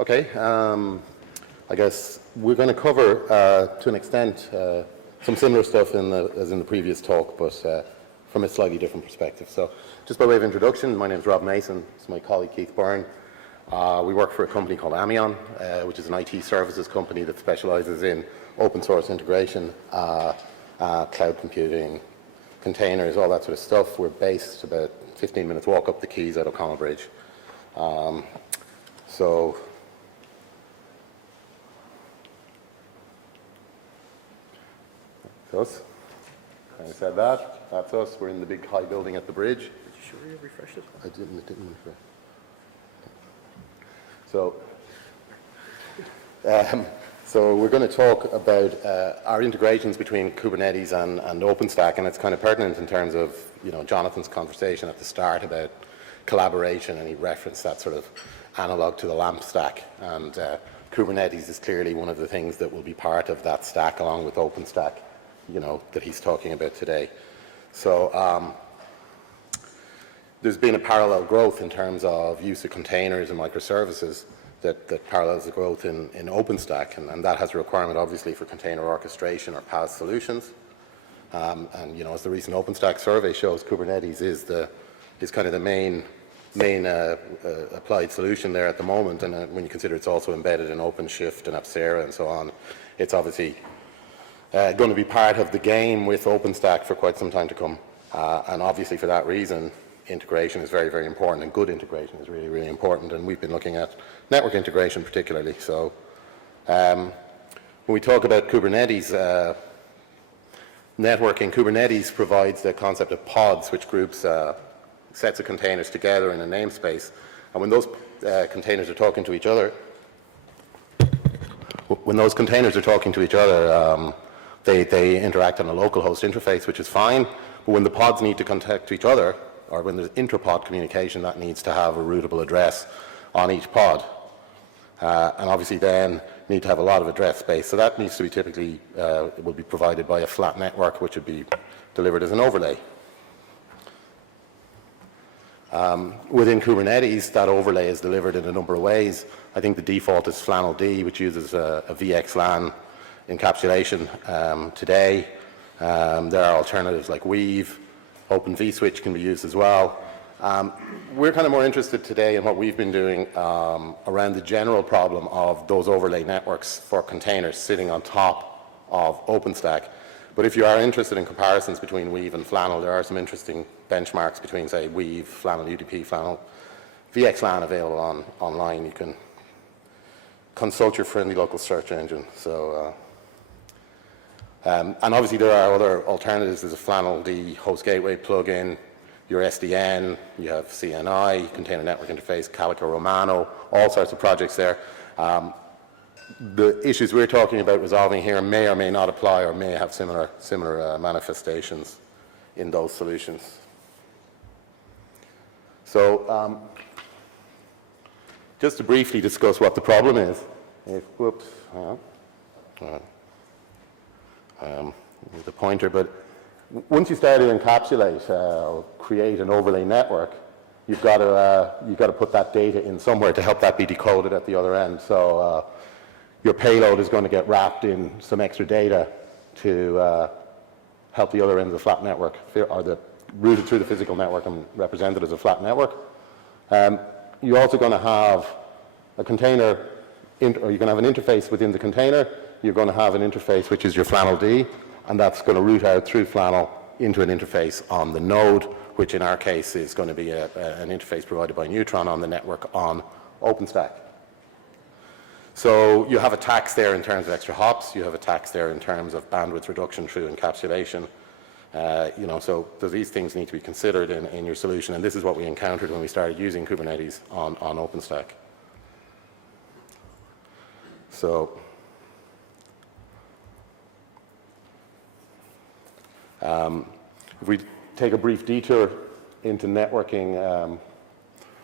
Okay, I guess we're going to cover, to an extent, some similar stuff as in the previous talk, but from a slightly different perspective. So, just by way of introduction, my name is Rob Mason. It's my colleague Keith Byrne. We work for a company called Ammeon, which is an IT services company that specializes in open source integration, cloud computing, containers, all that sort of stuff. We're based about 15 minutes walk up the quays out of Connell Bridge. So that's us. I said that. That's us. We're in the big high building at the bridge. Did you sure you refreshed it? I didn't refresh. So, so we're going to talk about our integrations between Kubernetes and OpenStack, and it's kind of pertinent in terms of, you know, Jonathan's conversation at the start about collaboration, and he referenced that sort of analog to the LAMP stack, and Kubernetes is clearly one of the things that will be part of that stack along with OpenStack, you know, that he's talking about today. So there's been a parallel growth in terms of use of containers and microservices that parallels the growth in OpenStack, and that has a requirement obviously for container orchestration or PaaS solutions. And you know, as the recent OpenStack survey shows, Kubernetes is kind of the main applied solution there at the moment, and when you consider it's also embedded in OpenShift and Apcera and so on, it's obviously going to be part of the game with OpenStack for quite some time to come. And obviously for that reason, integration is very, very important, and good integration is really, really important, and we've been looking at network integration particularly. So when we talk about Kubernetes networking, Kubernetes provides the concept of pods, which groups sets of containers together in a namespace, and when those containers are talking to each other, they interact on a local host interface, which is fine, but when the pods need to contact each other, or when there's intra-pod communication, that needs to have a routable address on each pod. And obviously then need to have a lot of address space. So that needs to be typically, it will be provided by a flat network, which would be delivered as an overlay. Within Kubernetes, that overlay is delivered in a number of ways. I think the default is flannel-D, which uses a VXLAN encapsulation today. There are alternatives like Weave. Open vSwitch can be used as well. We're kind of more interested today in what we've been doing around the general problem of those overlay networks for containers sitting on top of OpenStack. But if you are interested in comparisons between Weave and Flannel, there are some interesting benchmarks between, say, Weave, Flannel, UDP, Flannel, VXLAN available online. You can consult your friendly local search engine. So. And obviously there are other alternatives. There's a Flannel-D host gateway plugin, your SDN, you have CNI, Container Network Interface, Calico Romano, all sorts of projects there. The issues we're talking about resolving here may or may not apply, or may have similar manifestations in those solutions. So just to briefly discuss what the problem is. Whoops, hang on. The pointer, but once you start to encapsulate or create an overlay network, you've got to put that data in somewhere to help that be decoded at the other end. So your payload is going to get wrapped in some extra data to help the other end of the flat network, or routed through the physical network and represented as a flat network. You're also going to have a container, or you're going to have an interface within the container. You're going to have an interface which is your Flannel-D, and that's going to route out through Flannel into an interface on the node, which in our case is going to be an interface provided by Neutron on the network on OpenStack. So you have attacks there in terms of extra hops. You have attacks there in terms of bandwidth reduction through encapsulation. You know, so these things need to be considered in your solution, and this is what we encountered when we started using Kubernetes on OpenStack. So. If we take a brief detour into networking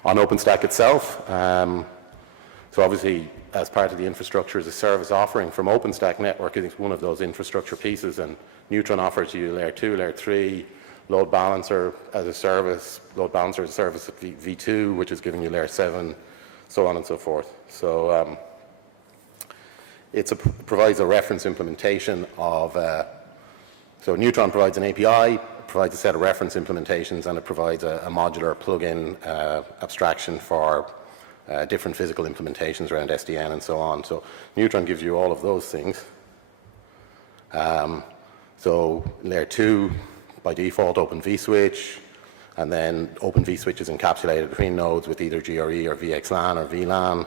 on OpenStack itself, so obviously as part of the infrastructure as a service offering from OpenStack networking is one of those infrastructure pieces, and Neutron offers you layer 2, layer 3, load balancer as a service, load balancer as a service at V2, which is giving you layer 7 so on and so forth. So it provides a reference implementation of, so Neutron provides an API, provides a set of reference implementations, and it provides a modular plugin abstraction for different physical implementations around SDN and so on. So Neutron gives you all of those things. So layer 2, by default, Open vSwitch, and then Open vSwitch is encapsulated between nodes with either GRE or VXLAN or VLAN.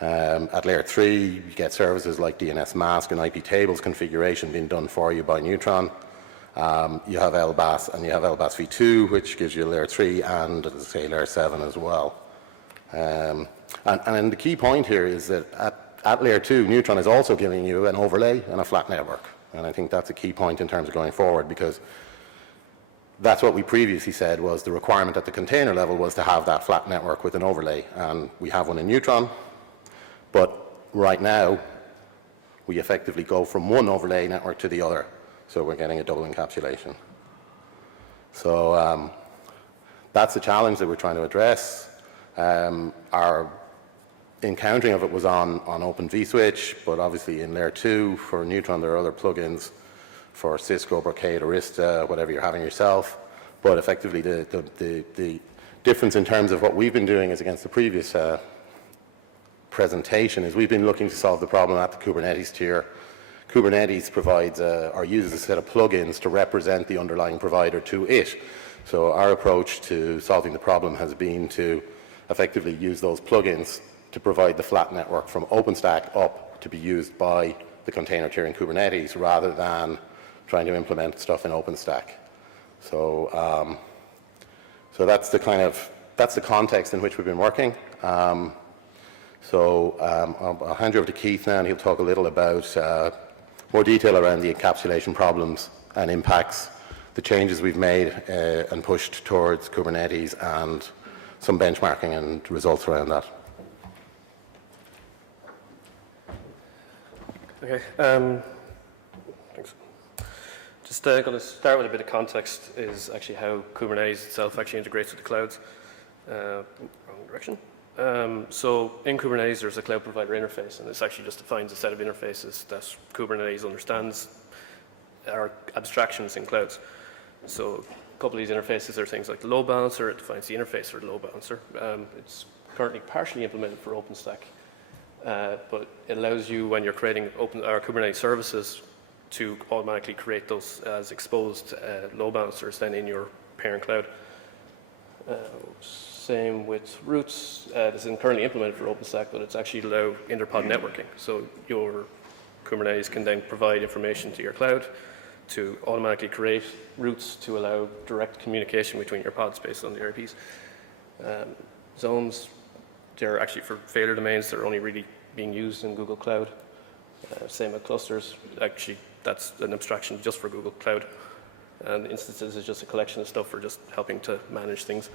At layer 3, you get services like DNS mask and IP tables configuration being done for you by Neutron. You have LBAS, and you have LBAS v2, which gives you layer 3 and, as I say, layer 7 as well. And the key point here is that at layer 2, Neutron is also giving you an overlay and a flat network. And I think that's a key point in terms of going forward, because that's what we previously said was the requirement at the container level was to have that flat network with an overlay. And we have one in Neutron. But right now, we effectively go from one overlay network to the other. So we're getting a double encapsulation. So that's the challenge that we're trying to address. Our encountering of it was on Open vSwitch, but obviously in layer 2 for Neutron there are other plugins for Cisco, Brocade, Arista, whatever you're having yourself. But effectively the difference in terms of what we've been doing is against the previous presentation is we've been looking to solve the problem at the Kubernetes tier. Kubernetes provides or uses a set of plugins to represent the underlying provider to it. So our approach to solving the problem has been to effectively use those plugins to provide the flat network from OpenStack up to be used by the container tier in Kubernetes rather than trying to implement stuff in OpenStack. So, so that's the context in which we've been working. I'll hand you over to Keith now, and he'll talk a little about more detail around the encapsulation problems and impacts, the changes we've made and pushed towards Kubernetes, and some benchmarking and results around that. Okay, thanks. Just going to start with a bit of context is actually how Kubernetes itself actually integrates with the clouds. Wrong direction. So in Kubernetes, there's a cloud provider interface, and this actually just defines a set of interfaces that Kubernetes understands are abstractions in clouds. So a couple of these interfaces are things like the load balancer. It defines the interface for the load balancer. It's currently partially implemented for OpenStack, but it allows you, when you're creating Kubernetes services, to automatically create those as exposed load balancers then in your parent cloud. Same with routes. This isn't currently implemented for OpenStack, but it's actually allow interpod networking. So your Kubernetes can then provide information to your cloud to automatically create routes to allow direct communication between your pods based on the IPs. Zones, they're actually for failure domains. They're only really being used in Google Cloud. Same with clusters. Actually, that's an abstraction just for Google Cloud. And instances is just a collection of stuff for just helping to manage things.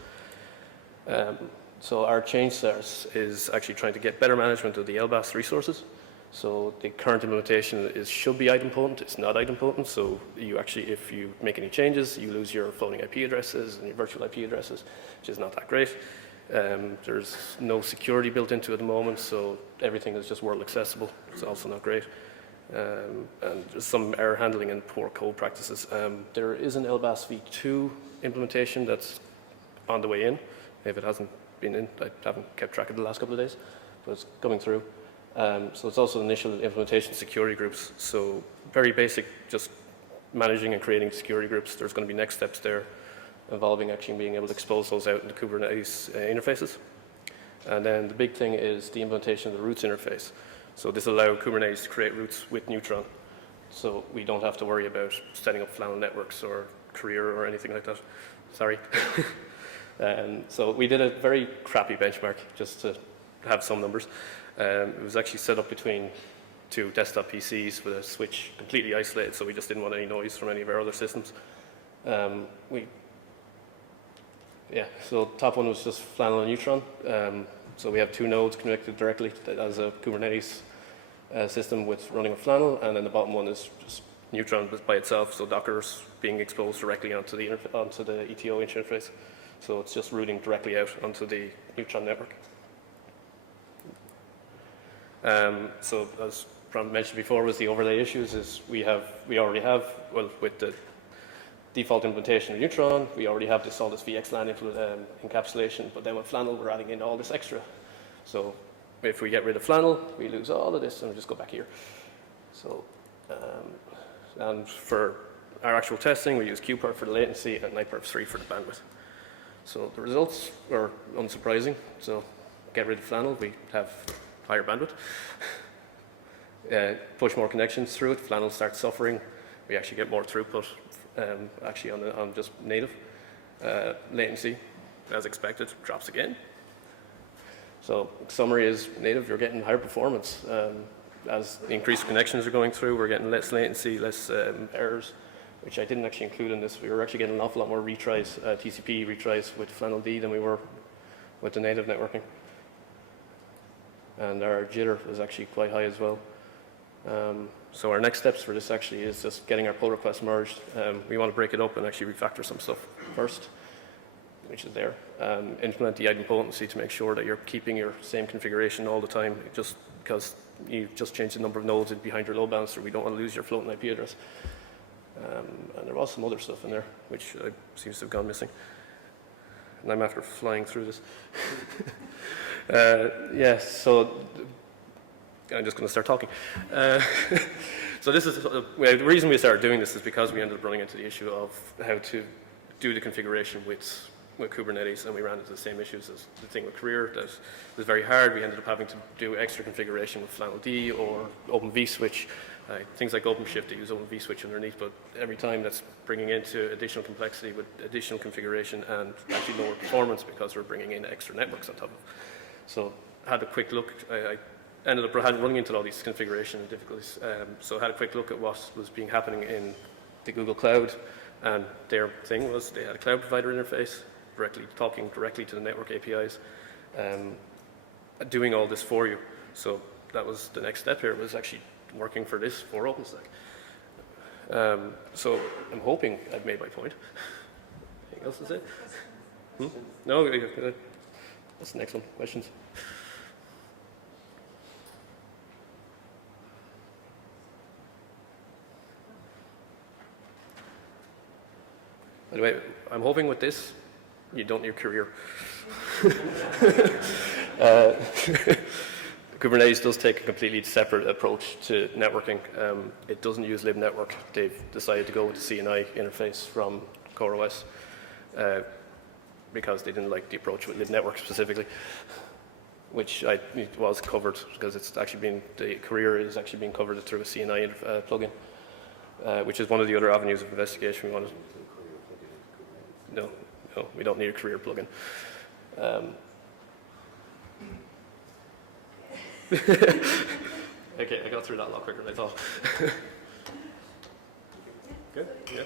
So our change source is actually trying to get better management of the LBAS resources. So the current implementation should be idempotent. It's not idempotent. So you actually, if you make any changes, you lose your floating IP addresses and your virtual IP addresses, which is not that great. There's no security built into it at the moment, so everything is just world accessible. It's also not great. And there's some error handling and poor code practices. There is an LBAS v2 implementation that's on the way in. If it hasn't been in, I haven't kept track of the last couple of days, but it's coming through. So it's also initial implementation security groups. So very basic, just managing and creating security groups. There's going to be next steps there involving actually being able to expose those out in the Kubernetes interfaces. And then the big thing is the implementation of the routes interface. So this allows Kubernetes to create routes with Neutron. So we don't have to worry about setting up flannel networks or career or anything like that. Sorry. So we did a very crappy benchmark just to have some numbers. It was actually set up between two desktop PCs with a switch completely isolated, so we just didn't want any noise from any of our other systems. So top one was just flannel and Neutron. So we have two nodes connected directly as a Kubernetes system with running a flannel, and then the bottom one is just Neutron by itself, so Docker's being exposed directly onto the ETO interface. So it's just routing directly out onto the Neutron network. So as Pram mentioned before, was the overlay issues is we already have, well, with the default implementation of Neutron, we already have all this VXLAN encapsulation, but then with Flannel, we're adding in all this extra. So if we get rid of Flannel, we lose all of this, and we just go back here. So, and for our actual testing, we use QPerf for the latency and NiperF3 for the bandwidth. So the results are unsurprising. So get rid of Flannel, we have higher bandwidth. Push more connections through it, Flannel starts suffering. We actually get more throughput, actually on just native. Latency, as expected, drops again. So summary is native, you're getting higher performance. As the increased connections are going through, we're getting less latency, less errors, which I didn't actually include in this. We were actually getting an awful lot more retries, TCP retries with Flannel D than we were with the native networking. And our jitter is actually quite high as well. So our next steps for this actually is just getting our pull requests merged. We want to break it up and actually refactor some stuff first, which is there. Implement the idempotency to make sure that you're keeping your same configuration all the time, just because you just changed the number of nodes behind your load balancer. We don't want to lose your floating IP address. And there was some other stuff in there, which seems to have gone missing. And I'm after flying through this. Yes, so I'm just going to start talking. So this is the reason we started doing this is because we ended up running into the issue of how to do the configuration with Kubernetes, and we ran into the same issues as the thing with Career. That was very hard. We ended up having to do extra configuration with Flannel D or Open vSwitch. Things like OpenShift, they use Open vSwitch underneath, but every time that's bringing into additional complexity with additional configuration and actually lower performance because we're bringing in extra networks on top of it. So I had a quick look. I ended up running into all these configuration difficulties. So I had a quick look at what was happening in the Google Cloud, and their thing was they had a cloud provider interface, talking directly to the network APIs, doing all this for you. So that was the next step here, was actually working for this for OpenStack. So I'm hoping I've made my point. Anything else to say? No? That's the next one. Questions? By the way, I'm hoping with this, you don't need Career. Kubernetes does take a completely separate approach to networking. It doesn't use libnetwork. They've decided to go with the CNI interface from CoreOS because they didn't like the approach with libnetwork specifically, which it was covered because it's actually the Career is actually being covered through a CNI plugin, which is one of the other avenues of investigation we wanted. No, we don't need a Career plugin. Okay, I got through that a lot quicker than I thought. Good? Yeah.